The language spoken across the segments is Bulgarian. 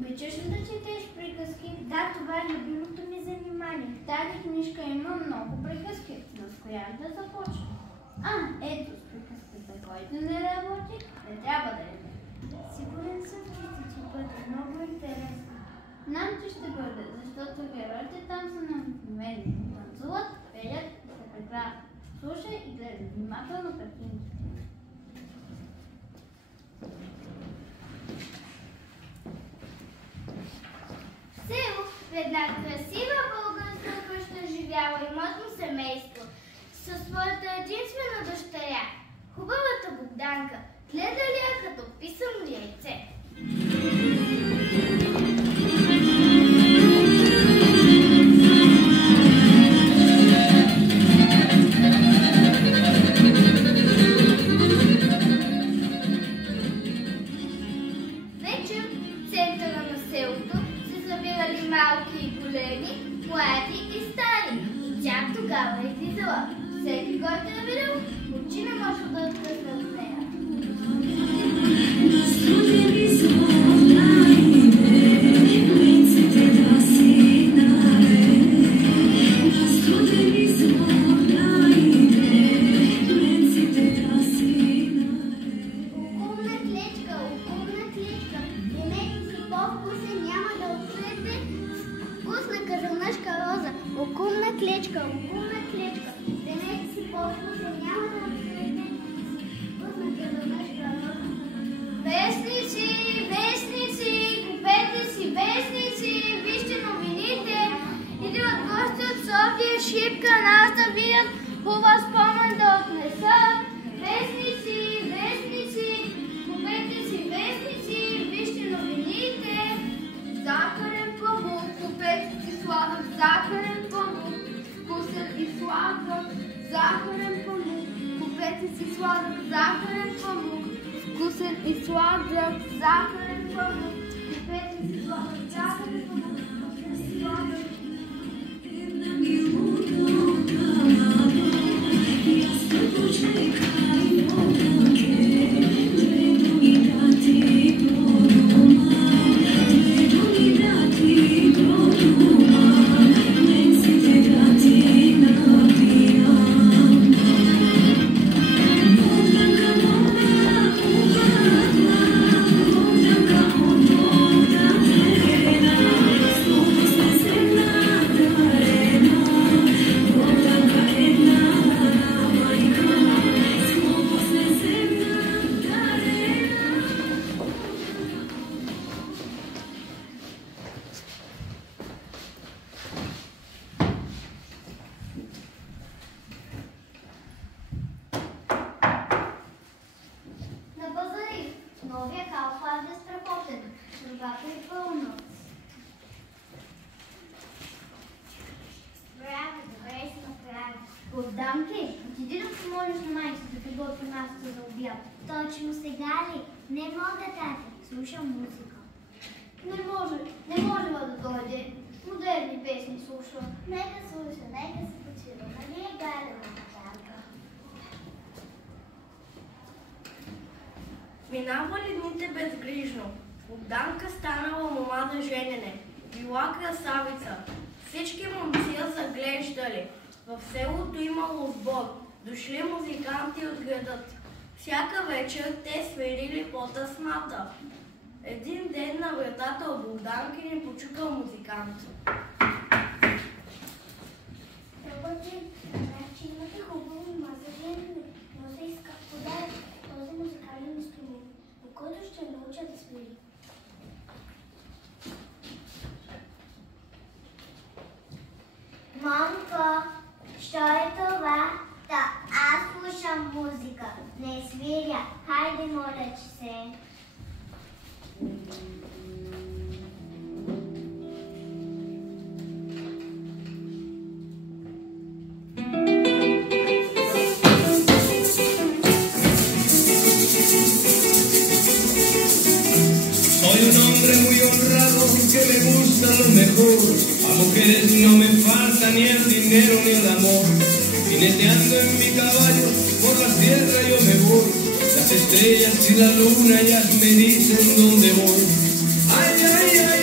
Обичаш ли да четеш приказки? Да, това е любимото ми занимание. В тази книжка има много приказки. С коя да започна? Ето с приказката, който не работи, не трябва да е. Сигурен съм, че ще бъде много интересно. Знам, че ще бъде, защото героите там са необикновени. Танцуват, пеят и са прекрасни. Слушай и гледай внимателно картинките. Село, в една красива българска къща живяло имотно семейство със своята единствена дъщеря, хубавата Богданка. Гледали я като писано яйце. Вечер в центъра на селото се събирали малки и големи, млади и стари. И тя тогава излизала. Всеки, който я видел, очи не може да откъсне от нея. Окумна клечка, денете си по-вкусен, няма да откриете вкусна казанашка роза. Вестници, вестници, купете си вестници, вижте новините. Идват гости от София, Шипка, нас да видят, хубава спомен да отнесат. Вестници, вестници, купете си вестници, вижте новините. Захарен памук, купете си сладък захарен памук, вкусен и сладък захарен памук. Купете си сладък захарен памук, вкусен и сладък захарен памук. Купете си сладък захарен памук, вкусен и сладък. Новия Kaufland е страхотен, другата е пълно. Браво, добре си направи. Богданки, отиди да помолиш на майка да те готви място за обяд. Точно сега ли? Не мога, тате. Слушам музика. Не може да дойде. Модерни песни слуша. Нека слуша, нека се почива. Нали е гадена Богданка? Минавали дните безгрижно. Богданка станала мома за женене. Била красавица. Всички момци я заглеждали. В селото имало сбор. Дошли музиканти от градът. Всяка вечер те свирили по тъсната. Един ден на вратата от Богданки ни почукал музикант. Добър ден, значи имате хубаво мома за женене, но се иска подарък този музикален инструмент, на който ще науча да свири. Мамка, що е това? Аз слушам музика, не свиря. Хайде, моля, че се. Soy un hombre muy honrado que me gusta lo mejor. A mujeres no me falta ni el dinero ni el amor. Jineteando en mi caballo por la sierra yo me voy. Las estrellas y la luna ellas me dicen dónde voy. Ay, ay, ay.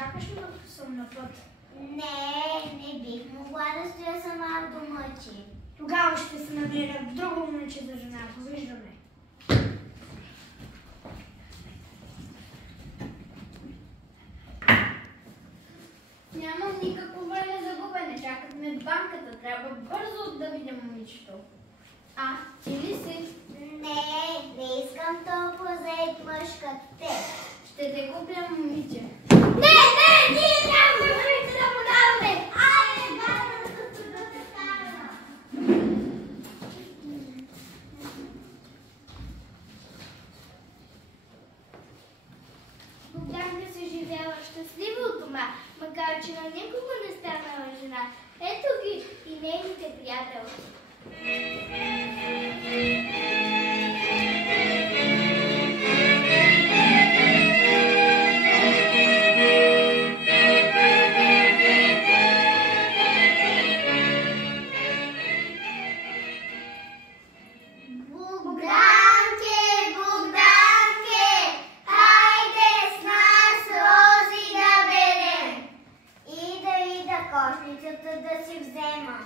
чакаш ме, докато съм на път? Не бих могла да стоя сама в дома ти. Тогава ще се намеря друго момиче за жена. Довиждаме. Нямам никакво време за губене. Чакат ме в банката. Трябва бързо да видя момичето. А, ти ли си? Не искам толкова заед мъж като те. Ще те купя момиче. Не, ние нямаме време да подаваме. Айде, да се става. Богданка се живяла щастливо от дома, макар че на никога не станала жена. Ето ги и нейните приятелки. Да си взема.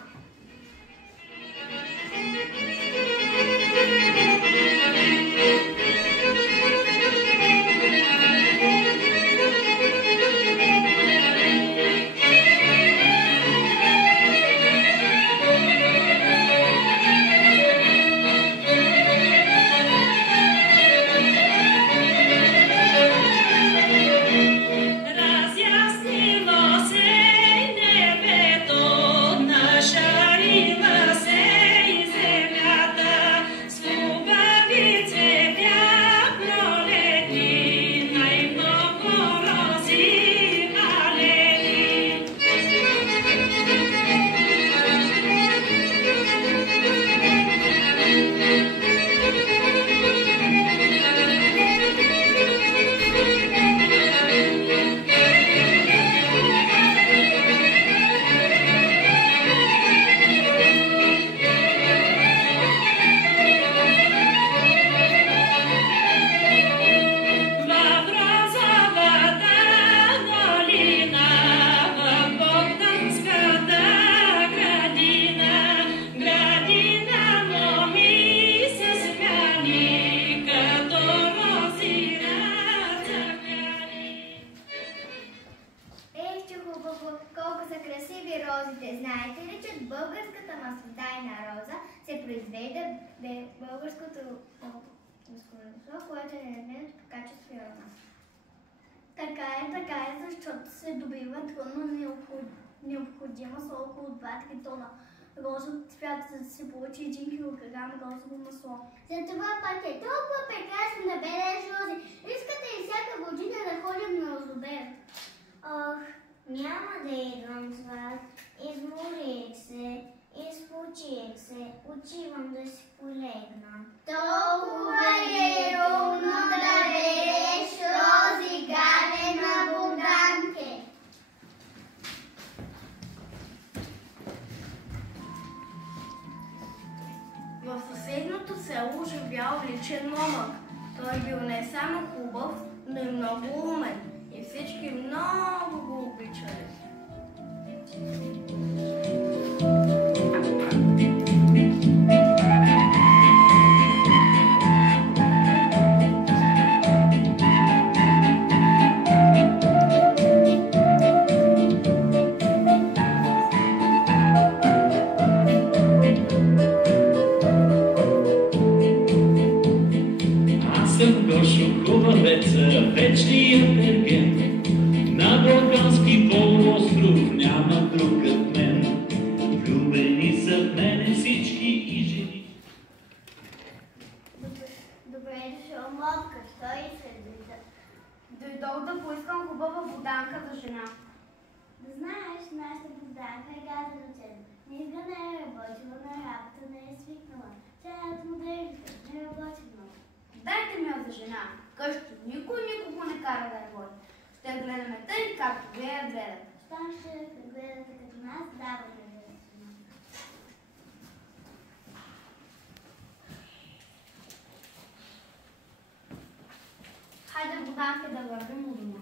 Българското месо, което е неразменено по качество и аромат. Така е, защото се добива трудно необходима са около 2-3 тона розов цвят, за да се получи 1 килограм розово масло. За това пък е толкова прекрасно да береш рози. Искате и всяка година да ходим на розобер? Ох, няма да идвам с вас. Изморих се, изпочих се, отивам да си полегна. Толкова е умно да береш рози, гаде на Богданке. В съседното село живял личен момък. Той бил не само хубав, но и много умен. И всички много го обичали. Вечният ерген на Балкански полуостров няма друг като мен. Влюбени са в мене всички и жени. Добре дошъл, Мотка, стой и се дойда. Дойдох да поискам хубава Богданка за жена. Да знаеш, нашата Богданка е гадна учена. Никога не е работила, на работа не е свикнала. Тя е от модерните, не работи много. Дайте ми я за жена. Къщи никой никого не кара да работи. Ще я гледаме тъй, както вие я гледате. Щом ще гледате като нас, даваме да се. Хайде, Богданка, да вървим у дома.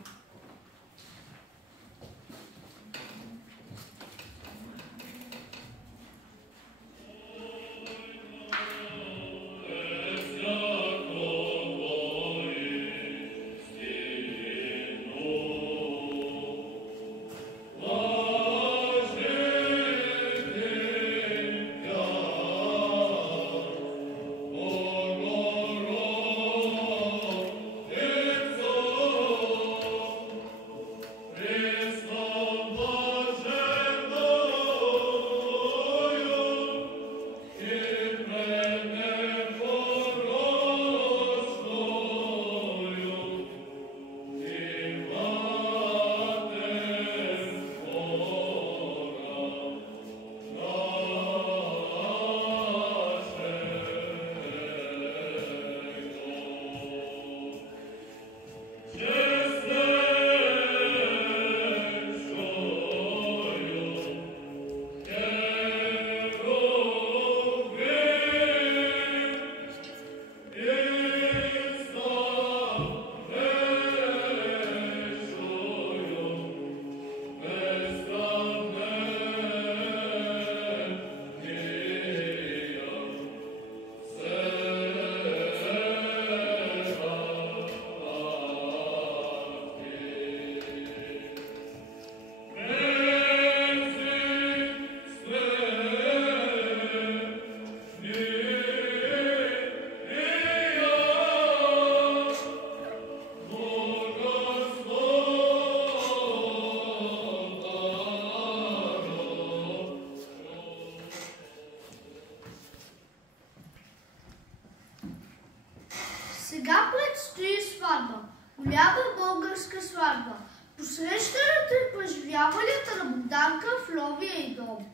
сватба. Голяма българска сватба. Посрещането е преживяванията на Богданка в новия й дом.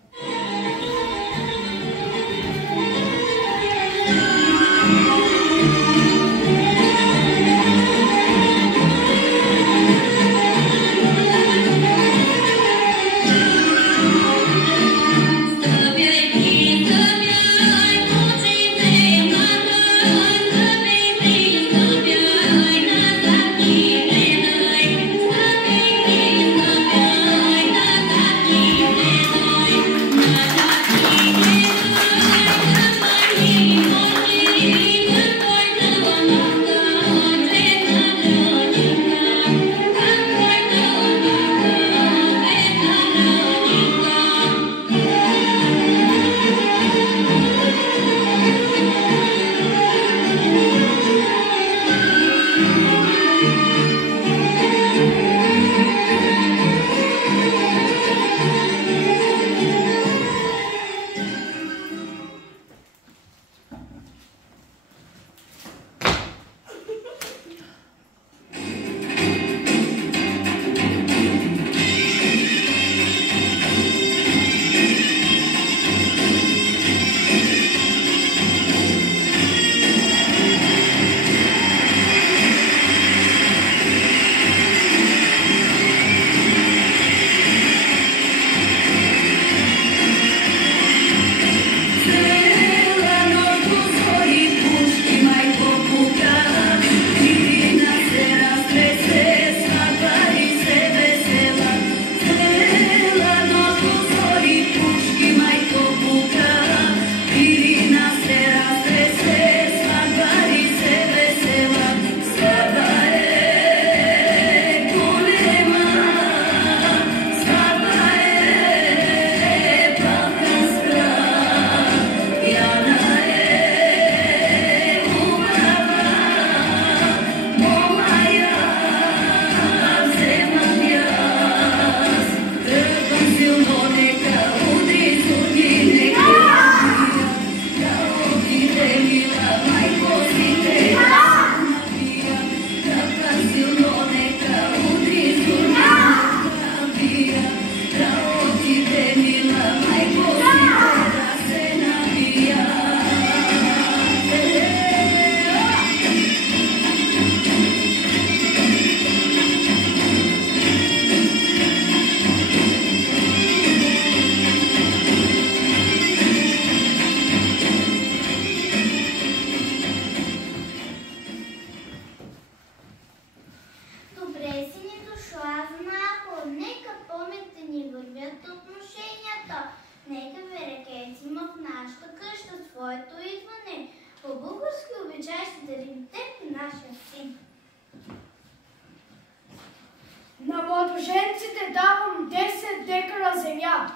На младоженците давам 10 декара земя.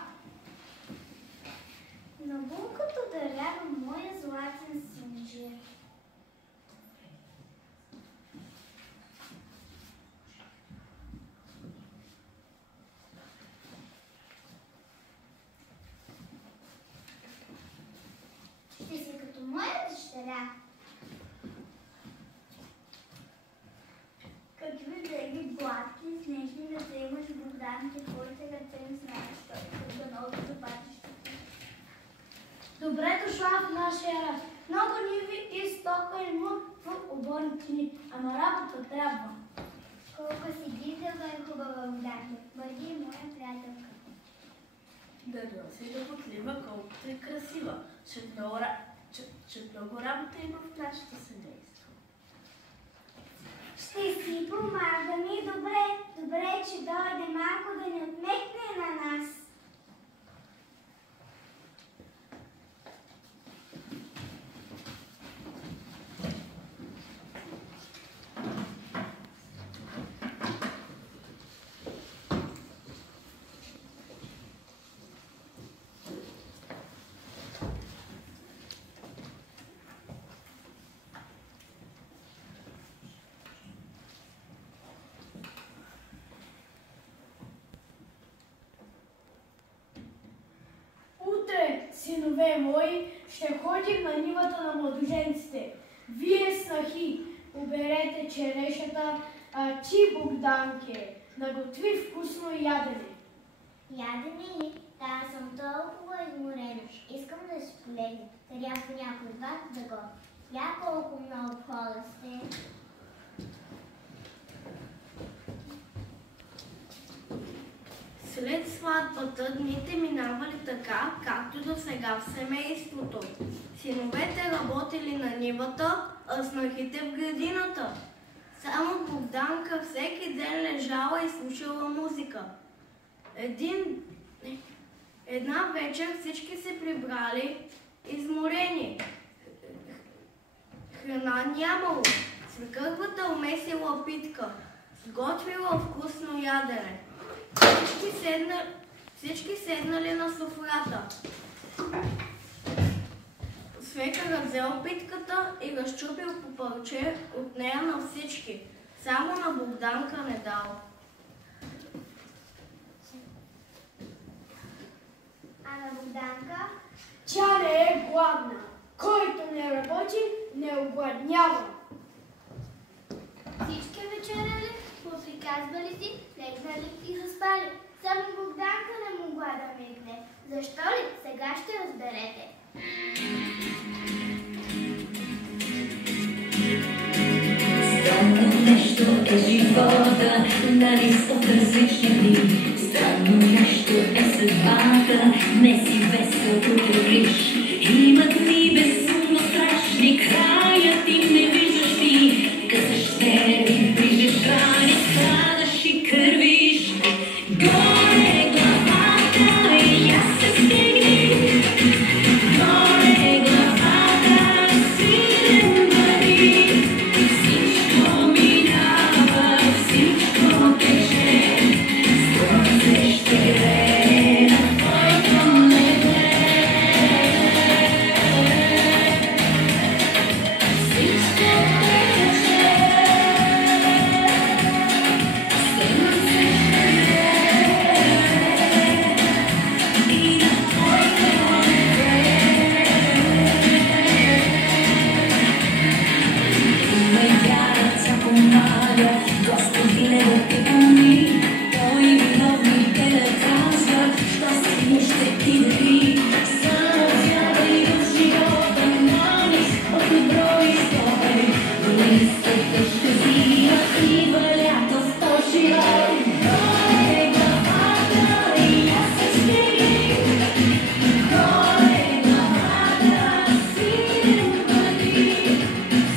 На булката дарявам моя златен синжир. Ще си като моя дъщеря. Какви дреги гладки, снежни да вземаш Богданки, твоите ръце не знаеш, той да много запазиш. Добре дошла в нашия рад. Много ниви и стока има в оборите ни, ама работа трябва. Колко си гидава и хубава Богданка, бъди моя приятелка. Да носи да потлива колкото е красива. Че много работа има в нашето семейство. Ще си помагаме добре. Добре, че дойде малко да ни отмекне на нас. Синове мои, ще ходим на нивата на младоженците. Вие, снахи, Оберете черешата, ти, Богданке, наготви вкусно ядене. Ядене ли? Да, съм толкова изморена. Искам да си полегна. Трябва някой от вас да го. Я колко много хора сте. След сватбата дните минавали така, както до сега в семейството. Синовете работили на нивата, а снахите в градината. Само Богданка всеки ден лежала и слушала музика. Една вечер всички се прибрали изморени. Храна нямало. Свекървата умесила питка, сготвила вкусно ядене. Всички седнали на софрата. Свекърът взел питката и разчупил по парче от нея на всички. Само на Богданка не дал. А на Богданка? Тя не е гладна. Който не работи, не огладнява. Всички вечеряли, поприказвали си, легнали и заспали. Само Богданка не могла да мигне. Защо ли? Сега ще разберете. Странно нещо е живота, нали са в различни дни. Странно нещо е съдбата, не си весел, утре гриш. Има дни безумно страшни, краят им не виждаш ти. Късаш нерви, виждаш рани, страдаш и кървиш. Горе главата и аз се стегни. Горе главата, силен бъди. Всичко минава, всичко тече. Скоро се ще грее на твоето небе. Всичко тече. Скоро се ще грее и на твоето небе. Имай вяра, тя помага, Господи не да те гони. Той виновните наказва, що си ще ти дари. Само вярвай в живота, молиш от добро и слава. Листата ще зима, идва лято в този живот. Горе главата и аз се стегни. Горе главата, силен бъди.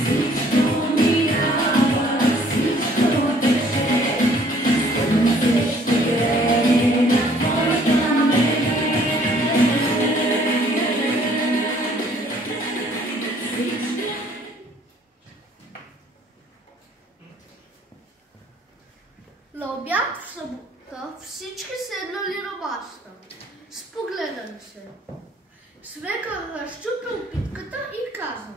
Всичко минава, всичко тече. Слънце ще грее на твоята небе. На обяд в събота всички седнали на масата. Спогледали се. Свекърът разчупил питката и казал: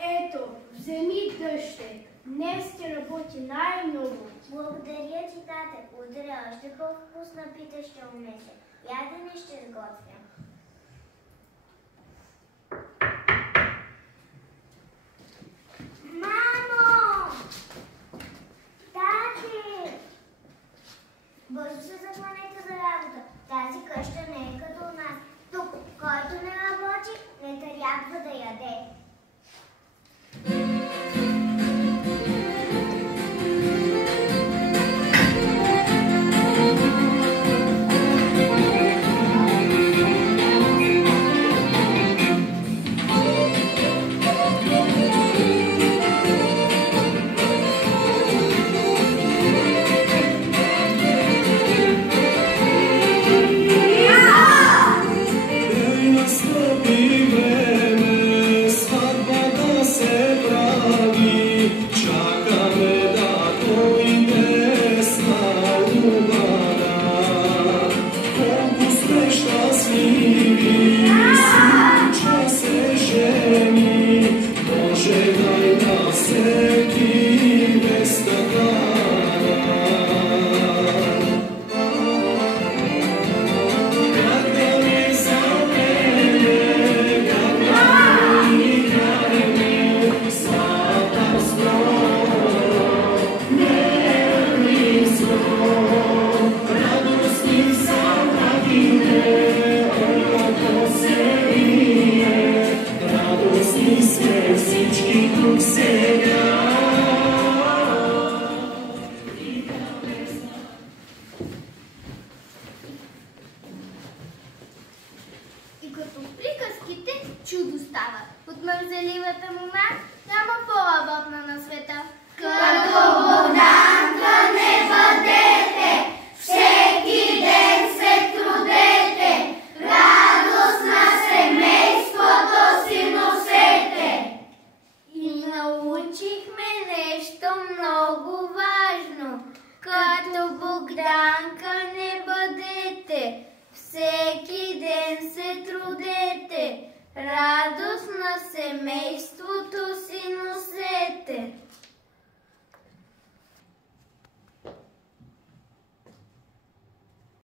Ето, вземи дъще. Днес ти работи най-много. Благодаря ти, тате. Утре още по-вкусна пита ще умесе. Ядене ще сготвя. Мамо! Тати! Бързо се захванете за работа. Тази къща не е като у нас. Тук, който не работи, не трябва да яде. Настъпи време, като в приказките, чудо става. От мързеливата мома няма по-работна на света. Като Богданка не бъде